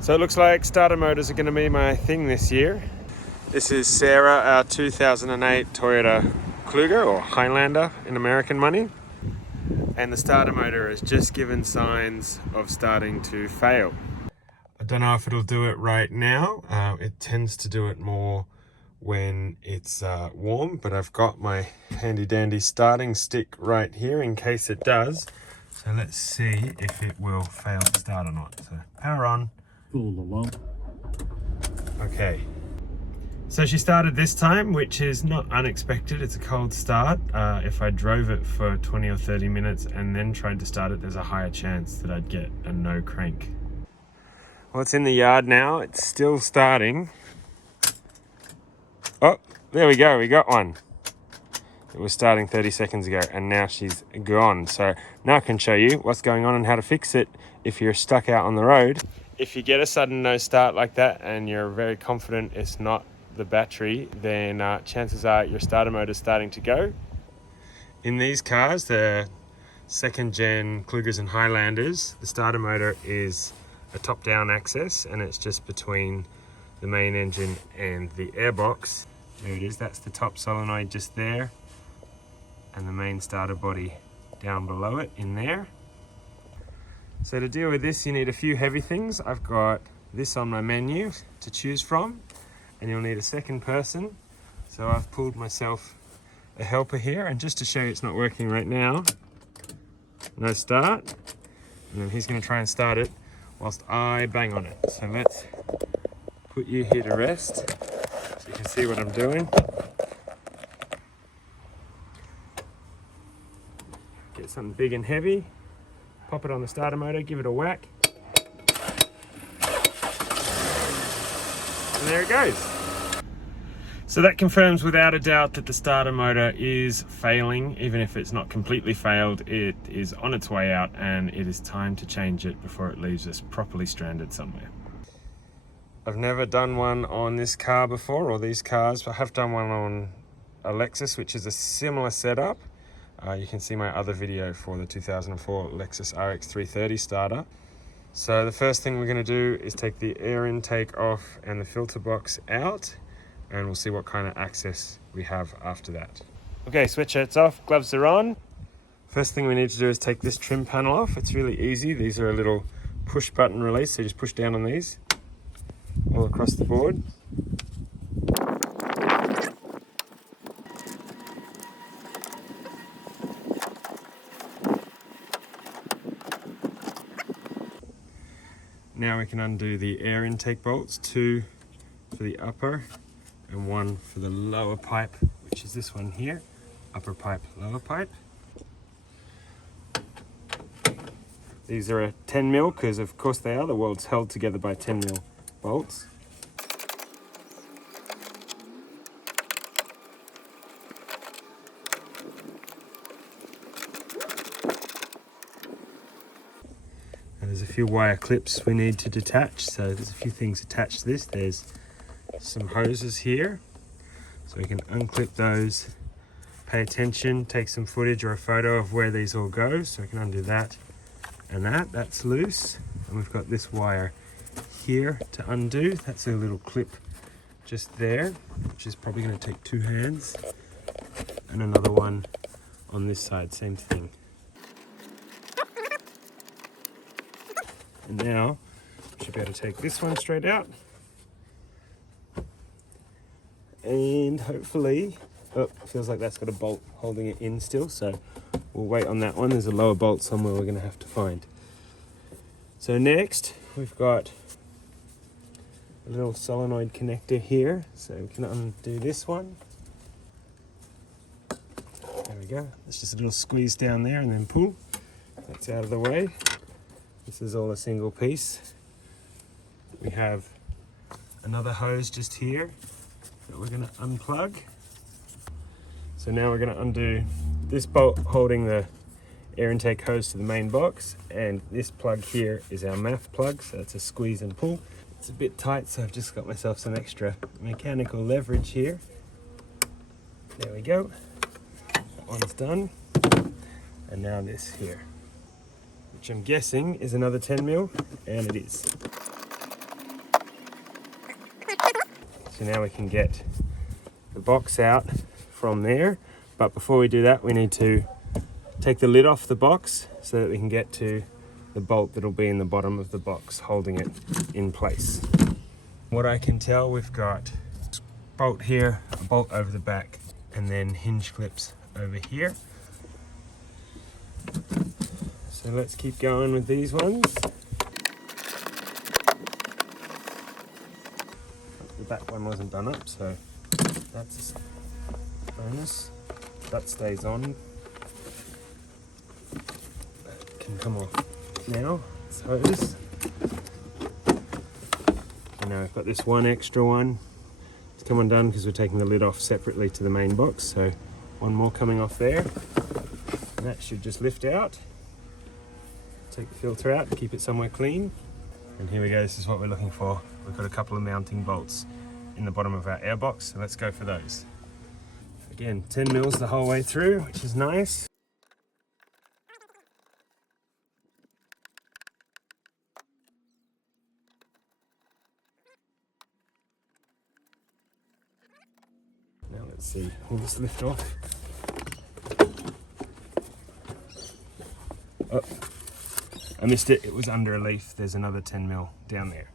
So it looks like starter motors are going to be my thing this year. This is Sarah, our 2008 Toyota Kluger, or Highlander in American money. And the starter motor has just given signs of starting to fail. I don't know if it'll do it right now. It tends to do it more when it's warm, but I've got my handy dandy starting stick right here in case it does. So let's see if it will fail to start or not. So power on. Cool along. Okay. So she started this time, which is not unexpected. It's a cold start. If I drove it for 20 or 30 minutes and then tried to start it, there's a higher chance that I'd get a no crank. Well, it's in the yard now. It's still starting. Oh, there we go. We got one. It was starting 30 seconds ago and now she's gone. So now I can show you what's going on and how to fix it if you're stuck out on the road. If you get a sudden no start like that and you're very confident it's not the battery, then chances are your starter motor is starting to go. In these cars, the second gen Klugers and Highlanders, the starter motor is a top-down access and it's just between the main engine and the airbox. There it is, that's the top solenoid just there, and the main starter body down below it in there. So to deal with this, you need a few heavy things. I've got this on my menu to choose from, and you'll need a second person. So I've pulled myself a helper here, and just to show you it's not working right now, no start, and then he's going to try and start it whilst I bang on it. So let's put you here to rest so you can see what I'm doing. Get something big and heavy, pop it on the starter motor, give it a whack, and there it goes. So that confirms without a doubt that the starter motor is failing. Even if it's not completely failed, it is on its way out and it is time to change it before it leaves us properly stranded somewhere. I've never done one on this car before, or these cars, but I have done one on a Lexus, which is a similar setup. You can see my other video for the 2004 Lexus RX 330 starter. So the first thing we're going to do is take the air intake off and the filter box out, and we'll see what kind of access we have after that. Okay, sweatshirt's off, gloves are on. First thing we need to do is take this trim panel off. It's really easy. These are a little push button release, so you just push down on these all across the board. Now we can undo the air intake bolts, 2 for the upper and 1 for the lower pipe, which is this one here, upper pipe, lower pipe. These are a 10mm, because of course they are, the world's held together by 10mm bolts. And there's a few wire clips we need to detach, so there's a few things attached to this. There's some hoses here, so we can unclip those, pay attention, take some footage or a photo of where these all go, so we can undo that and that's loose. And we've got this wire here to undo. That's a little clip just there, which is probably going to take 2 hands, and another one on this side, same thing. And now we should be able to take this one straight out, and hopefully, oh, feels like that's got a bolt holding it in still, so we'll wait on that one. There's a lower bolt somewhere we're going to have to find. So next we've got a little solenoid connector here, so we can undo this one. There we go. It's just a little squeeze down there and then pull. That's out of the way. This is all a single piece. We have another hose just here that we're going to unplug. So now we're going to undo this bolt holding the air intake hose to the main box, and this plug here is our MAF plug, so it's a squeeze and pull. It's a bit tight, so I've just got myself some extra mechanical leverage here. There we go. That one's done. And now this here, which I'm guessing is another 10mm, and it is. So now we can get the box out from there. But before we do that, we need to take the lid off the box so that we can get to the bolt that'll be in the bottom of the box, holding it in place. What I can tell, we've got a bolt here, a bolt over the back, and then hinge clips over here. So let's keep going with these ones. The back one wasn't done up, so that's a bonus. That stays on. That can come off now, so it is. And now we've got this one extra one to come undone because we're taking the lid off separately to the main box. So one more coming off there. And that should just lift out. Take the filter out and keep it somewhere clean. And here we go, this is what we're looking for. We've got a couple of mounting bolts in the bottom of our airbox, so let's go for those. Again, 10 mils the whole way through, which is nice. Now let's see, will this lift off? Oh, I missed it, it was under a leaf. There's another 10 mil down there.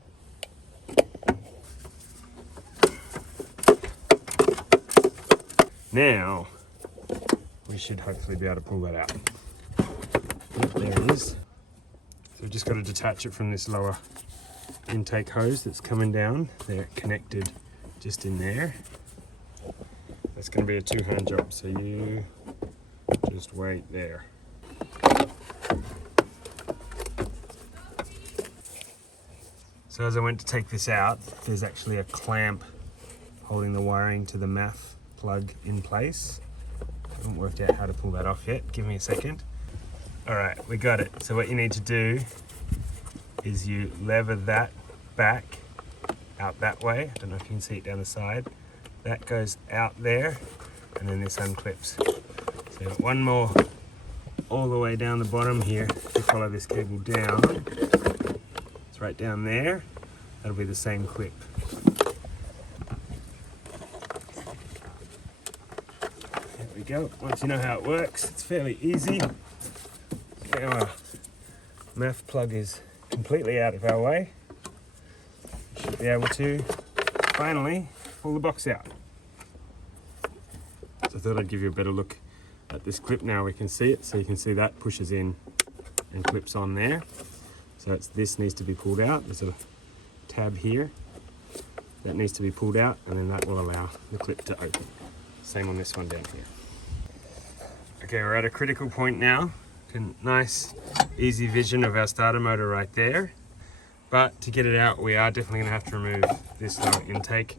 Now, we should hopefully be able to pull that out. Yep, there it is. So we've just got to detach it from this lower intake hose that's coming down. They're connected just in there. That's going to be a two-hand job, so you just wait there. So as I went to take this out, there's actually a clamp holding the wiring to the MAF plug in place. I haven't worked out how to pull that off yet. Give me a second. All right, we got it. So what you need to do is you lever that back out that way. I don't know if you can see it down the side. That goes out there, and then this unclips. So you've got one more all the way down the bottom here. If you follow this cable down, it's right down there. That'll be the same clip. There we go. Once you know how it works, it's fairly easy. Now our MAF plug is completely out of our way. We should be able to finally pull the box out. So I thought I'd give you a better look at this clip now. We can see it, so you can see that pushes in and clips on there. So this needs to be pulled out. There's a tab here that needs to be pulled out, and then that will allow the clip to open. Same on this one down here. Okay, we're at a critical point now. Nice, easy vision of our starter motor right there. But to get it out, we are definitely going to have to remove this lower intake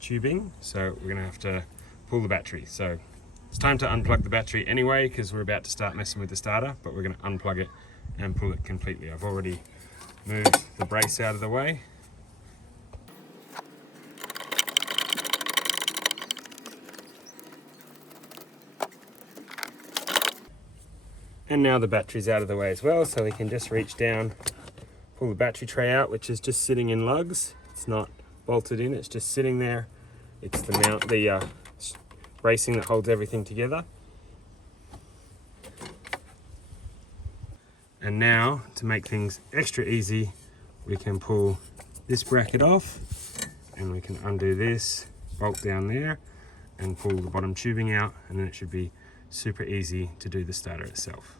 tubing. So we're going to have to pull the battery. So it's time to unplug the battery anyway, because we're about to start messing with the starter, but we're going to unplug it and pull it completely. I've already moved the brace out of the way. And now the battery's out of the way as well, so we can just reach down, pull the battery tray out, which is just sitting in lugs. It's not bolted in, it's just sitting there. It's the mount, the bracing that holds everything together. And now, to make things extra easy, we can pull this bracket off, and we can undo this bolt down there and pull the bottom tubing out, and then it should be super easy to do the starter itself.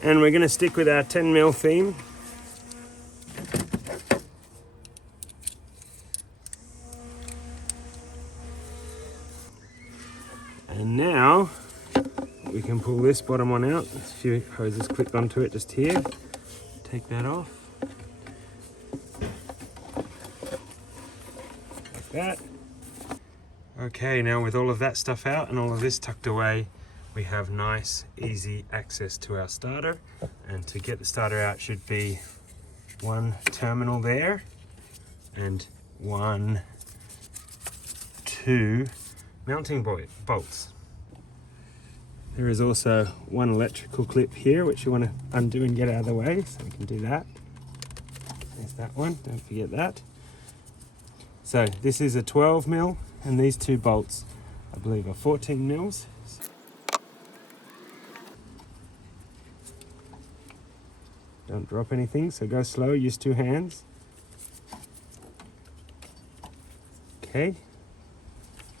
And we're going to stick with our 10 mil theme. And now we can pull this bottom one out. There's a few hoses clipped onto it just here. Take that off. Like that. Okay, now with all of that stuff out and all of this tucked away, we have nice, easy access to our starter. And to get the starter out should be one terminal there and 2 mounting bolts. There is also one electrical clip here, which you want to undo and get out of the way, so we can do that. There's that one, don't forget that. So this is a 12 mil and these two bolts I believe are 14 mils. Don't drop anything, so go slow, use two hands. Okay,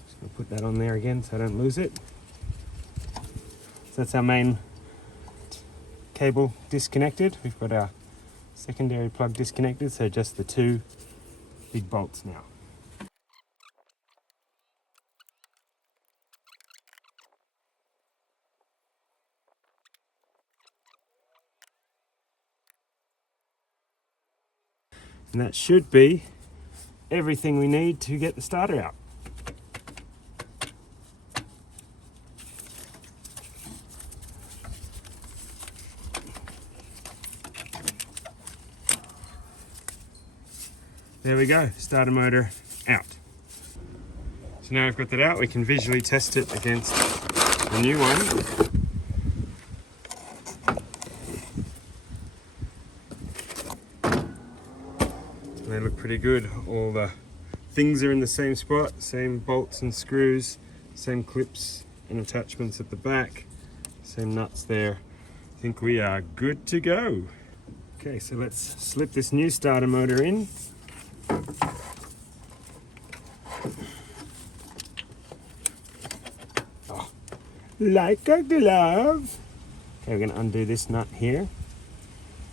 just gonna put that on there again so I don't lose it. So that's our main cable disconnected. We've got our secondary plug disconnected, so just the two big bolts now. And that should be everything we need to get the starter out. There we go, starter motor out. So now I've got that out, we can visually test it against the new one. They look pretty good. All the things are in the same spot, same bolts and screws, same clips and attachments at the back, same nuts there. I think we are good to go. Okay, so let's slip this new starter motor in. Oh, like a glove. Okay, we're going to undo this nut here.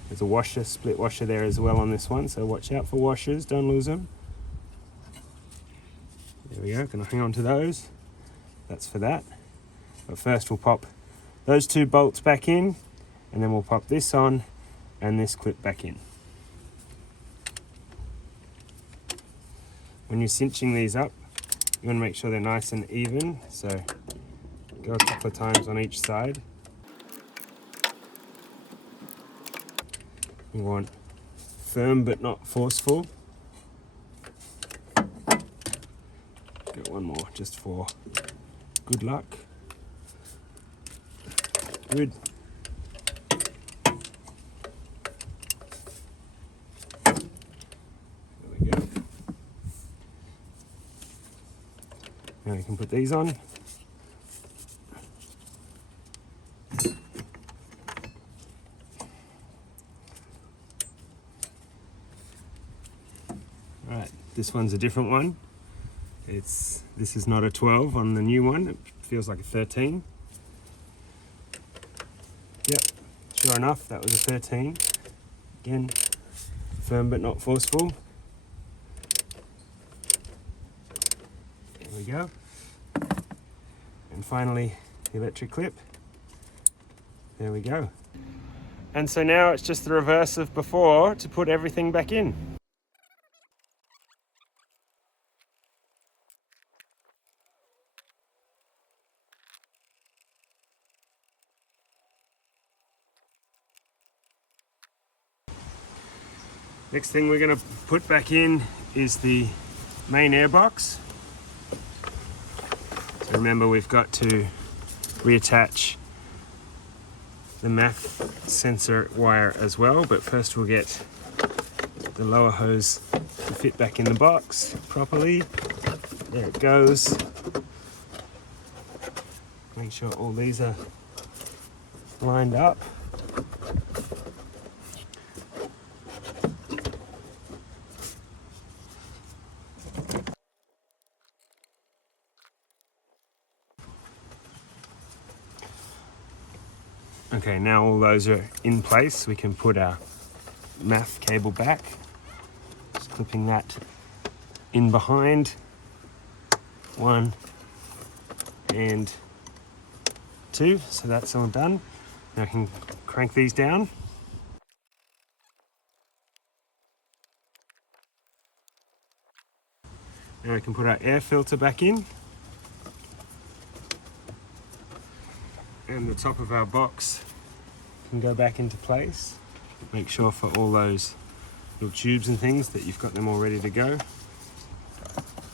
There's a washer, split washer there as well on this one, so watch out for washers, don't lose them. There we go, gonna hang on to those. That's for that. But first we'll pop those two bolts back in, and then we'll pop this on and this clip back in. When you're cinching these up, you wanna make sure they're nice and even, so go a couple of times on each side. You want firm but not forceful. Get one more just for good luck. Good. There we go. Now you can put these on. Alright, this one's a different one. This is not a 12 on the new one, it feels like a 13. Yep, sure enough, that was a 13. Again, firm but not forceful. There we go. And finally, the electric clip. There we go. And so now it's just the reverse of before to put everything back in. Next thing we're going to put back in is the main airbox. So remember, we've got to reattach the MAF sensor wire as well, but first we'll get the lower hose to fit back in the box properly. There it goes. Make sure all these are lined up. Okay, now all those are in place, we can put our MAF cable back. Just clipping that in behind. 1 and 2, so that's all done. Now I can crank these down. Now we can put our air filter back in. And the top of our box can go back into place. Make sure for all those little tubes and things that you've got them all ready to go.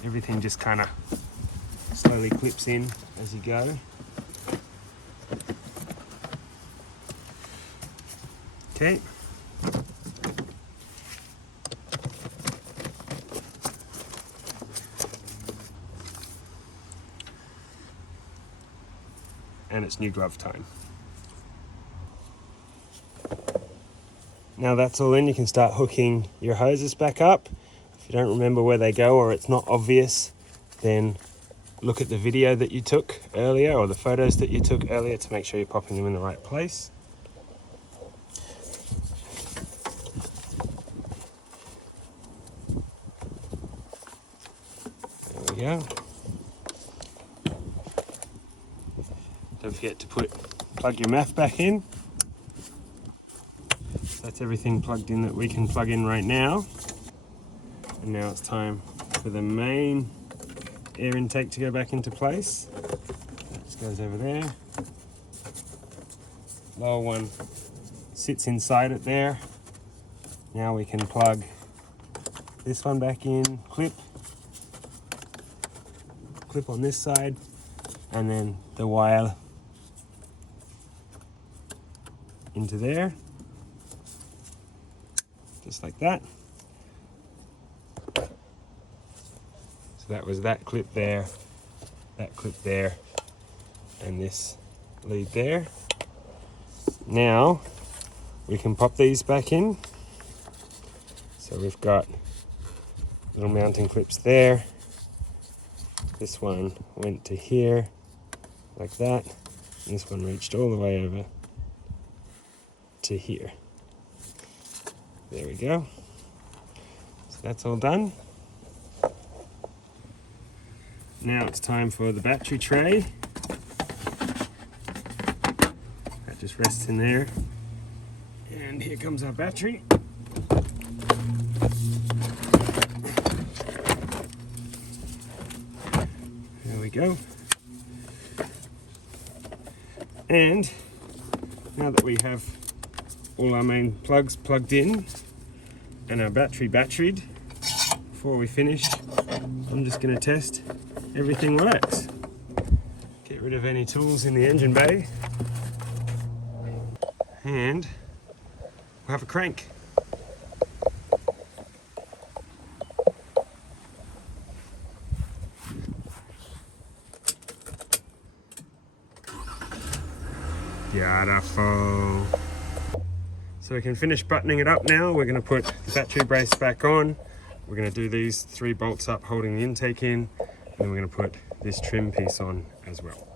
Everything just kind of slowly clips in as you go. Okay. and it's new glove time. Now that's all in, you can start hooking your hoses back up. If you don't remember where they go or it's not obvious, then look at the video that you took earlier or the photos that you took earlier to make sure you're popping them in the right place. There we go. Don't forget to plug your MAF back in. That's everything plugged in that we can plug in right now. And now it's time for the main air intake to go back into place. That just goes over there. Lower one sits inside it there. Now we can plug this one back in, clip on this side, and then the wire into there. Just like that. So that was that clip there, and this lead there. Now we can pop these back in. So we've got little mounting clips there. This one went to here, like that. And this one reached all the way over to here. There we go. So that's all done. Now it's time for the battery tray. That just rests in there. And here comes our battery. There we go. And now that we have all our main plugs plugged in and our battery batteried, before we finish, I'm just going to test everything works. Get rid of any tools in the engine bay, and we'll have a crank. Beautiful. So we can finish buttoning it up now. We're going to put the battery brace back on. We're going to do these 3 bolts up holding the intake in, and then we're going to put this trim piece on as well.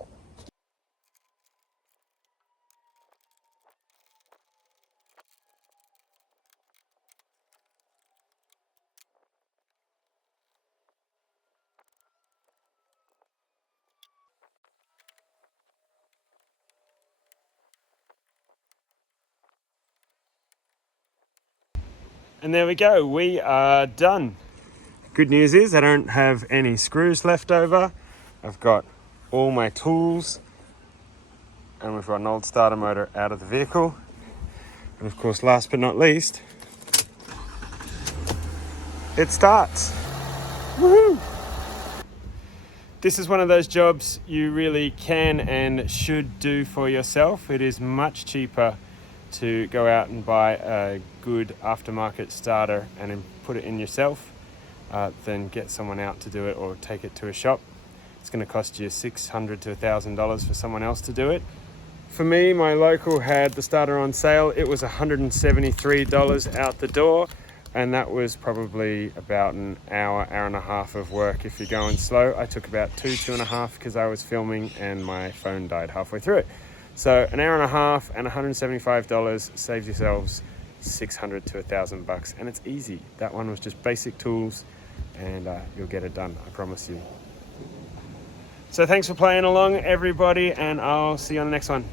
And there we go, we are done. Good news is I don't have any screws left over. I've got all my tools, and we've got an old starter motor out of the vehicle. And of course, last but not least, it starts. Woohoo! This is one of those jobs you really can and should do for yourself. It is much cheaper to go out and buy a good aftermarket starter and then put it in yourself than get someone out to do it or take it to a shop. It's going to cost you $600 to $1,000 for someone else to do it. For me, my local had the starter on sale. It was $173 out the door, and that was probably about an hour and a half of work if you're going slow. I took about 2.5 because I was filming and my phone died halfway through it. So an hour and a half and $175 saves yourselves $600 to $1,000, and it's easy. That one was just basic tools, and you'll get it done, I promise you. So thanks for playing along, everybody, and I'll see you on the next one.